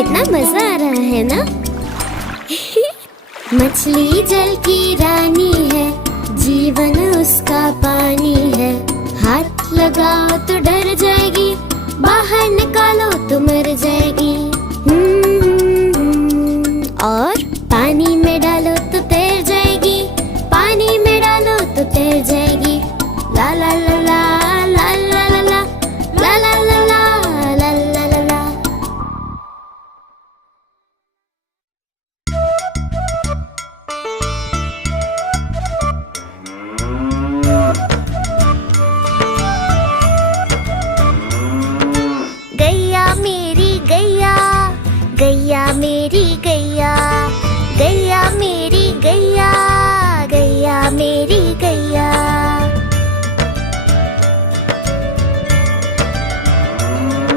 कितना मजा आ रहा है ना। मछली जल की रानी है, जीवन उसका पानी है। हाथ लगाओ तो डर जाएगी, बाहर निकालो तो मर जाएगी।